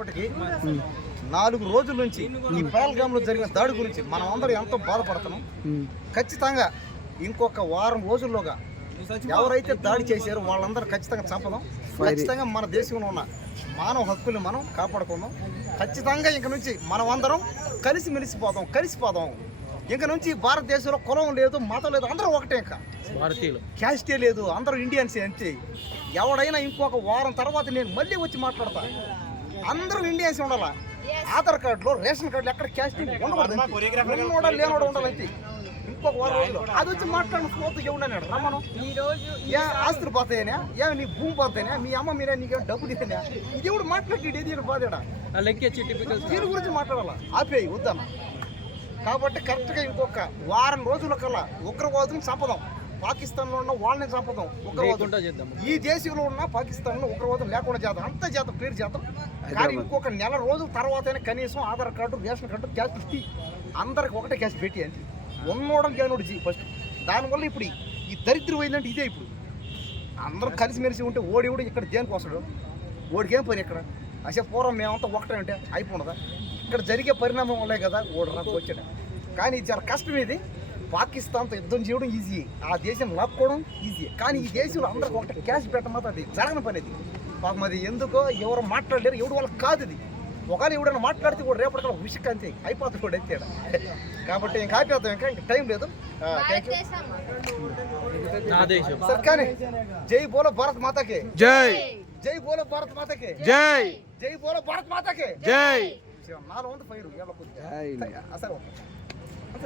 ఇప్పటికి 4 రోజుల నుంచి ఈ పహల్గామ్లో జరిగిన దాడి గురించి మనం అందరం ఎంతో బాధపడుతున్నాం. ఖచ్చితంగా ఇంకొక వారం రోజుల్లోగా ఎవరైతే దాడి చేశారో వాళ్ళందరూ ఖచ్చితంగా చంపదాం. ఖచ్చితంగా మన దేశంలో ఉన్న మానవ హక్కులు మనం కాపాడుకుందాం. ఖచ్చితంగా ఇంక నుంచి మనం అందరం కలిసిపోదాం. ఇంక నుంచి భారతదేశంలో కులం లేదు, మతం లేదు, అందరూ ఒకటే. ఇంకా భారతీయులు క్యాస్టే లేదు, అందరూ ఇండియన్సే అంతే. ఎవడైనా ఇంకొక వారం తర్వాత నేను మళ్ళీ వచ్చి మాట్లాడతా. అందరూ ఇండియన్స్ ఉండాలా. ఆధార్ కార్డులో రేషన్ కార్డులో ఎక్కడ క్యాస్టింగ్ ఉండకూడదు, లేనోడ ఉండాలంతే. ఇంకొక వారం రోజులు అది వచ్చి మాట్లాడిన పోతూ ఎవడన్నాడు రమ్మను. ఏ ఆస్తులు పోతాయనా, ఏ నీ భూమి పోతాయనా, మీ అమ్మ మీరే నీకేం డబ్బులు ఇతేనా, ఇది ఎవడు మాట్లాడి ఏది బాధేడా దీని గురించి మాట్లాడాలా. ఆపేయి వద్దన్న. కాబట్టి కరెక్ట్గా ఇంకొక వారం రోజుల కల్లా ఉగ్రవాదుని చంపదాం. పాకిస్తాన్లో ఉన్న వాళ్ళని చంపదాం. ఉగ్రవాదం ఈ దేశంలో ఉన్న పాకిస్తాన్లో ఉగ్రవాదం లేకుండా చేద్దాం. అంత చేద్దాం, క్లియర్ చేద్దాం. కానీ ఇంకొక నెల రోజుల తర్వాతనే కనీసం Aadhaar card, ration card, cash ఇచ్చి అందరికి ఒకటే క్యాష్ పెట్టి అంతే. ఉన్నోడం కేనోడు జీ ఫస్ట్. దానివల్ల ఇప్పుడు ఈ దరిద్రం ఏంటంటే ఇదే. ఇప్పుడు అందరూ కలిసిమెలిసి ఉంటే ఓడి ఇక్కడ దేనికి వస్తాడు? ఓడికేం పని ఇక్కడ అసలు పూర్వం మేమంతా ఒకటే ఉంటే అయిపోన్నదా? ఇక్కడ జరిగే పరిణామం వల్లే కదా ఓడి నాకు వచ్చాడు. కానీ ఇది చాలా కష్టం. ఇది పాకిస్తాన్తో యుద్ధం చేయడం ఈజీ, ఆ దేశం లాక్కోవడం ఈజీ. కానీ ఈ దేశంలో అందరికి ఒకటి క్యాష్ పెట్టమాత్రం అది జరగని పని. అది పాపం అది ఎందుకో ఎవరు మాట్లాడలేరు, ఎవడు వాళ్ళకి కాదు. ఇది ఒకవేళ ఎవడైనా మాట్లాడితే కూడా రేపటికల్లా విషక్ అంతే అయిపోతుంది కూడా అంతే. కాబట్టి ఇంకా ఆపేద్దాం, ఇంకా టైం లేదు. సరే కానీ జై బోలో భారత్ మాతాకి జై, జై బోలో భారత్ మాతాకి జై, జై బోలో భారత్ మాతాకి జై. నాలో ఉంది ఫైరు అసలు